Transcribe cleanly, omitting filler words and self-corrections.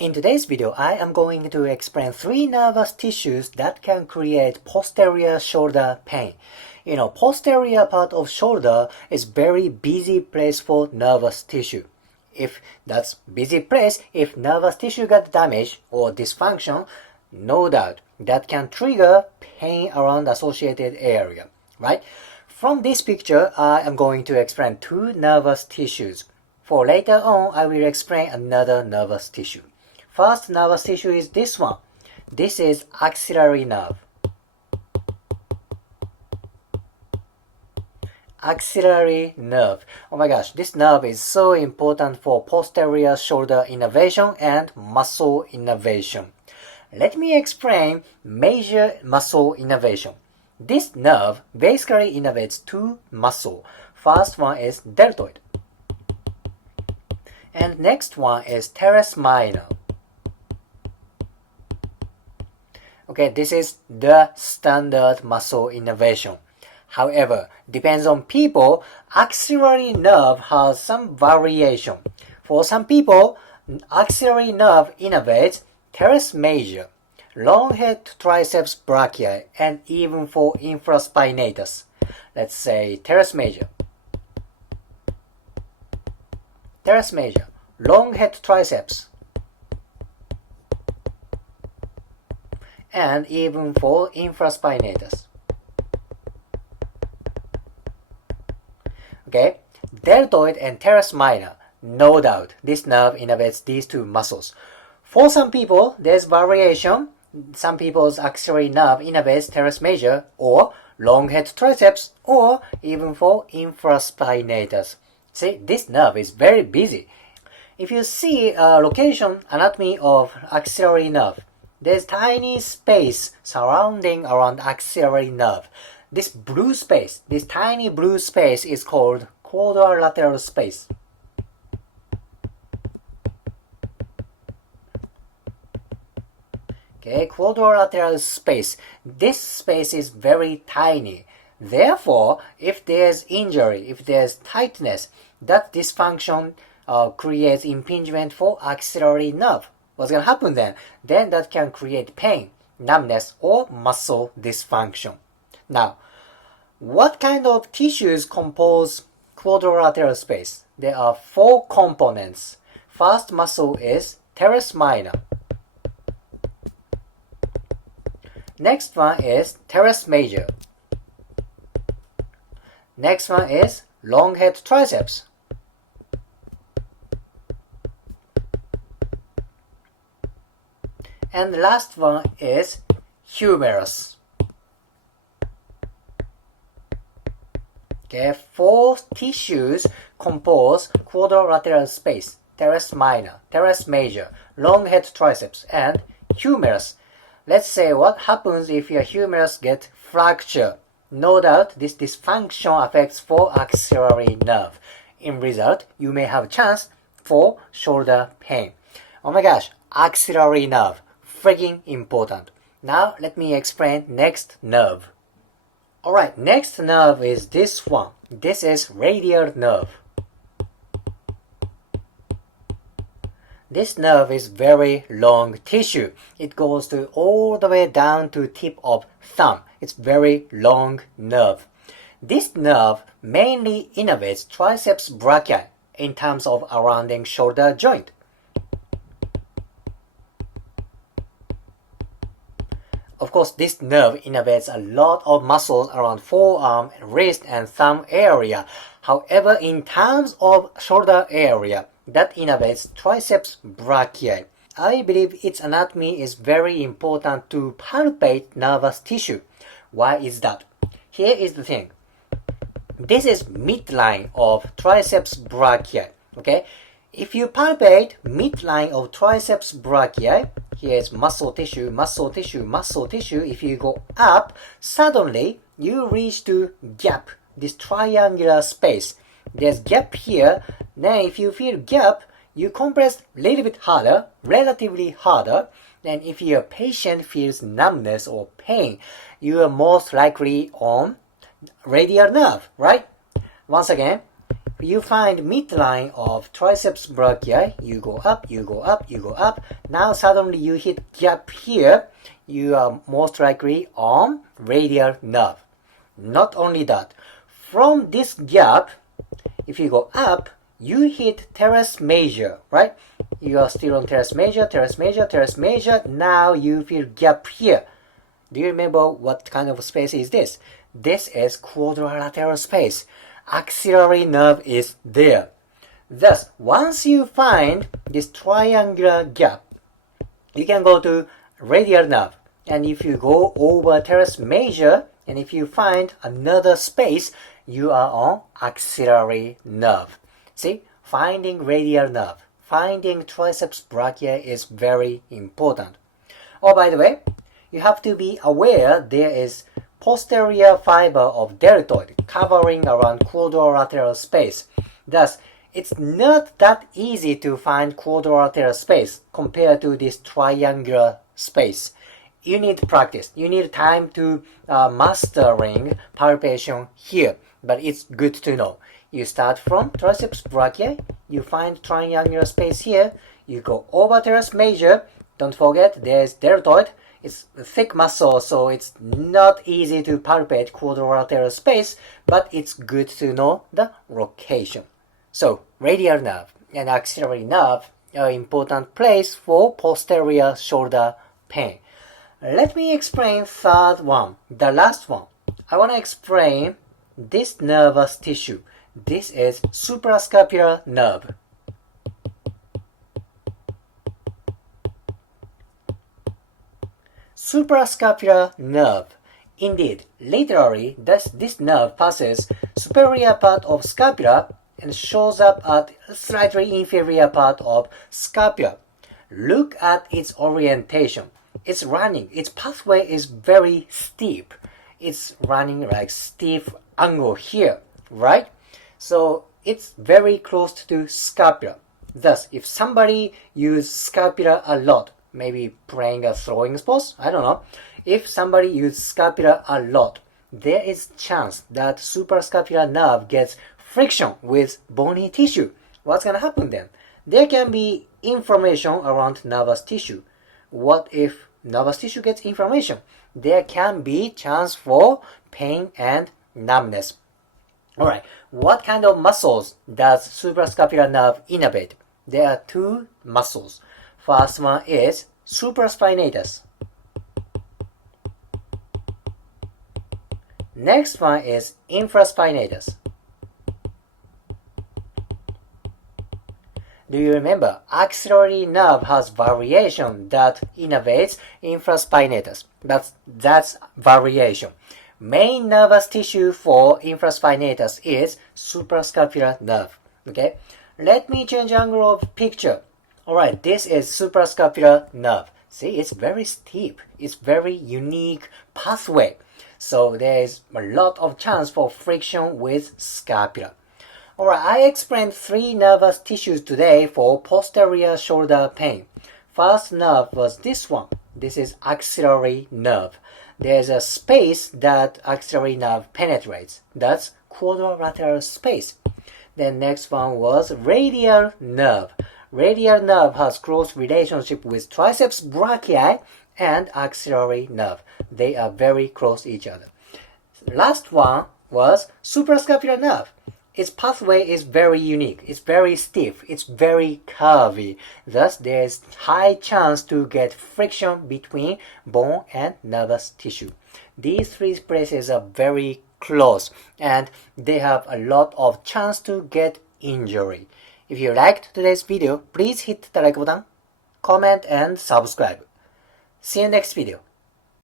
In today's video, I am going to explain 3 nervous tissues that can create posterior shoulder pain. Posterior part of shoulder is very busy place for nervous tissue. If that's busy place, if nervous tissue got damaged or dysfunction, no doubt that can trigger pain around associated area, right? From this picture, I am going to explain 2 nervous tissues. For later on, I will explain another nervous tissue. First nervous tissue is this one. This is axillary nerve. Axillary nerve. Oh my gosh, this nerve is so important for posterior shoulder innervation and muscle innervation. Let me explain major muscle innervation. This nerve basically innervates 2 muscles. First one is deltoid. And next one is teres minor. Okay, this is the standard muscle innervation. However, depends on people, axillary nerve has some variation. For some people, axillary nerve innervates teres major, long head to triceps brachii, and even for infraspinatus. Let's say teres major. Teres major, long head to triceps, and even for infraspinatus. Okay, deltoid and teres minor, no doubt this nerve innervates these 2 muscles. For some people, there's variation. Some people's axillary nerve innervates teres major or long head triceps or even for infraspinatus. See, this nerve is very busy. If you see a location anatomy of axillary nerve, there's tiny space surrounding around axillary nerve. This blue space, this tiny blue space is called quadrilateral space. Okay, quadrilateral space. This space is very tiny. Therefore, if there's injury, if there's tightness, that dysfunction creates impingement for axillary nerve. What's going to happen then? Then that can create pain, numbness, or muscle dysfunction. Now, what kind of tissues compose quadrilateral space? There are 4 components. First muscle is teres minor. Next one is teres major. Next one is long head triceps. And the last one is humerus. Okay, 4 tissues compose quadrilateral space. Teres minor, teres major, long head triceps, and humerus. Let's say what happens if your humerus gets fractured. No doubt this dysfunction affects for axillary nerve. In result, you may have a chance for shoulder pain. Oh my gosh, axillary nerve. Freaking important. Now let me explain next nerve. Alright, next nerve is this one. This is radial nerve. This nerve is very long tissue. It goes to all the way down to tip of thumb. It's very long nerve. This nerve mainly innervates triceps brachii in terms of surrounding shoulder joint. Of course, this nerve innervates a lot of muscles around forearm, wrist, and thumb area. However, in terms of shoulder area, that innervates triceps brachii. I believe its anatomy is very important to palpate nervous tissue. Why is that? Here is the thing. This is midline of triceps brachii. Okay? If you palpate midline of triceps brachii, here is muscle tissue, muscle tissue, muscle tissue. If you go up, suddenly you reach to gap, this triangular space. There's gap here. Then if you feel gap, you compress a little bit harder, relatively harder. Then if your patient feels numbness or pain, you are most likely on radial nerve, right? Once again, you find midline of triceps brachii, you go up, you go up, you go up. Now suddenly you hit gap here, you are most likely on radial nerve. Not only that, from this gap, if you go up, you hit teres major, right? You are still on teres major, teres major, teres major. Now you feel gap here. Do you remember what kind of space is this? This is quadrilateral space. Axillary nerve is there. Thus, once you find this triangular gap, you can go to radial nerve. And if you go over teres major, and if you find another space, you are on axillary nerve. See, finding radial nerve, finding triceps brachii is very important. Oh, by the way, you have to be aware there is posterior fiber of deltoid covering around quadrilateral space. Thus, it's not that easy to find quadrilateral space compared to this triangular space. You need practice. You need time to mastering palpation here. But it's good to know. You start from triceps brachii, you find triangular space here, you go over teres major. Don't forget there's deltoid. It's a thick muscle, so it's not easy to palpate quadrilateral space, but it's good to know the location. So, radial nerve and axillary nerve are important place for posterior shoulder pain. Let me explain third one, the last one. I want to explain this nervous tissue. This is suprascapular nerve. Suprascapular nerve. Indeed, literally, this nerve passes superior part of scapula and shows up at slightly inferior part of scapula. Look at its orientation. It's running. Its pathway is very steep. It's running like stiff angle here, right? So it's very close to scapula. Thus, if somebody uses scapula a lot, maybe playing a throwing sports, I don't know. If somebody uses scapula a lot, there is chance that suprascapular nerve gets friction with bony tissue. What's gonna happen then? There can be inflammation around nervous tissue. What if nervous tissue gets inflammation? There can be chance for pain and numbness. Alright, what kind of muscles does suprascapular nerve innervate? There are two muscles. First one is supraspinatus. Next one is infraspinatus. Do you remember? Axillary nerve has variation that innervates infraspinatus. That's variation. Main nervous tissue for infraspinatus is suprascapular nerve. Okay? Let me change angle of picture. Alright, this is suprascapular nerve. See, it's very steep. It's very unique pathway. So there is a lot of chance for friction with scapula. Alright, I explained three nervous tissues today for posterior shoulder pain. First nerve was this one. This is axillary nerve. There's a space that axillary nerve penetrates. That's quadrilateral space. Then next one was radial nerve. Radial nerve has close relationship with triceps brachii and axillary nerve. They are very close to each other. Last one was suprascapular nerve. Its pathway is very unique. It's very stiff. It's very curvy. Thus, there is high chance to get friction between bone and nervous tissue. These three places are very close and they have a lot of chance to get injury. If you liked today's video, please hit the like button, comment and subscribe. See you next video.